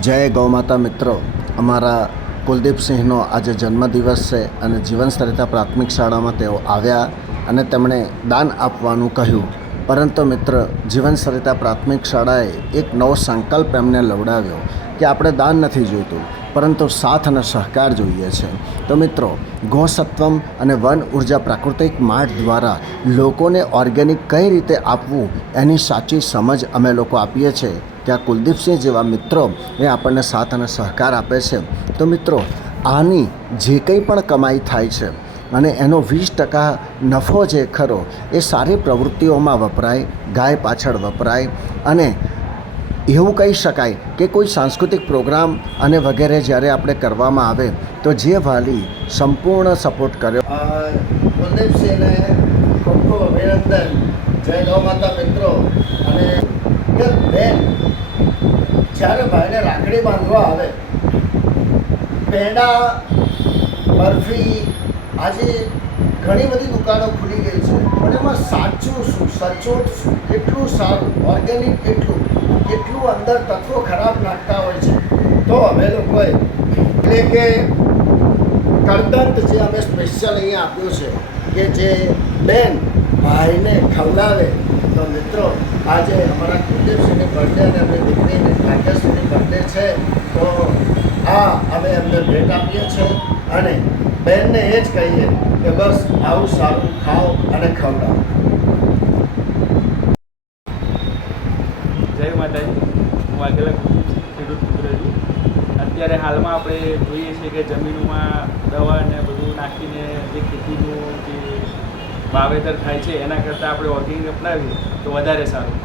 જય ગૌમાતા મિત્રો, અમારા કુલદીપસિંહનો આજે જન્મદિવસ છે અને જીવન સરિતા પ્રાથમિક શાળામાં તેઓ આવ્યા અને તેમણે દાન આપવાનું કહ્યું. પરંતુ મિત્ર, જીવન સરિતા પ્રાથમિક શાળાએ એક નવો સંકલ્પ એમને લવડાવ્યો કે આપણે દાન નથી જોઈતું, પરંતુ સાથ અને સહકાર જોઈએ છે. તો મિત્રો, ગૌસત્વમ અને વન ઉર્જા પ્રાકૃતિક માર્ટ દ્વારા લોકોને ઓર્ગેનિક કઈ રીતે આપવું એની સાચી સમજ અમે લોકો આપીએ છીએ. ત્યાં કુલદીપસિંહ જેવા મિત્રો એ આપણને સાથ અને સહકાર આપે છે. તો મિત્રો, આની જે કંઈ પણ કમાઈ થાય છે અને એનો 20% નફો જે ખરો એ સારી પ્રવૃત્તિઓમાં વપરાય, ગાય પાછળ વપરાય. અને એવું કહી શકાય કે કોઈ સાંસ્કૃતિક પ્રોગ્રામ અને વગેરે જ્યારે આપણે કરવામાં આવે તો જે વાલી સંપૂર્ણ સપોર્ટ કર્યો. કુલદીપસિંહને ખૂબ ખૂબ અભિનંદન. જય ગૌ માતા મિત્રો. અને બેન જ્યારે ભાઈને રાખડી બાંધવા આવે, પેંડા, બરફી, આજે ઘણી બધી દુકાનો ખુલી ગઈ છે, પણ એમાં સાચું શું, સચોટ શું, કેટલું સારું, ઓર્ગેનિક કેટલું અંદર તત્વો ખરાબ નાખતા હોય છે. તો અમે લોકોએ એટલે કે કરદંત જે અમે સ્પેશિયલ અહીંયા આપ્યું છે કે જે બેન ભાઈને ખવડાવે. તો મિત્રો, આજે અમારા કુલદીપસિંહની બર્થડે અને આપણી દીકરીની ભાગ્યશ્રીની બર્થડે છે. તો આ અમે એમને ભેટ આપીએ છીએ અને બહેનને એ જ કહીએ કે બસ આવું સારું ખાઓ અને ખવડાવો. જય માતાજી. હું વાઘેલા કુલદીપસિંહ, ખેડૂત પુત્ર છું. અત્યારે હાલમાં આપણે જોઈએ છીએ કે જમીનોમાં દવા ને બધું નાખીને જે ખેતીનું જે વાવેતર થાય છે એના કરતાં આપણે ઓર્ગેનિક અપનાવીએ તો વધારે સારું.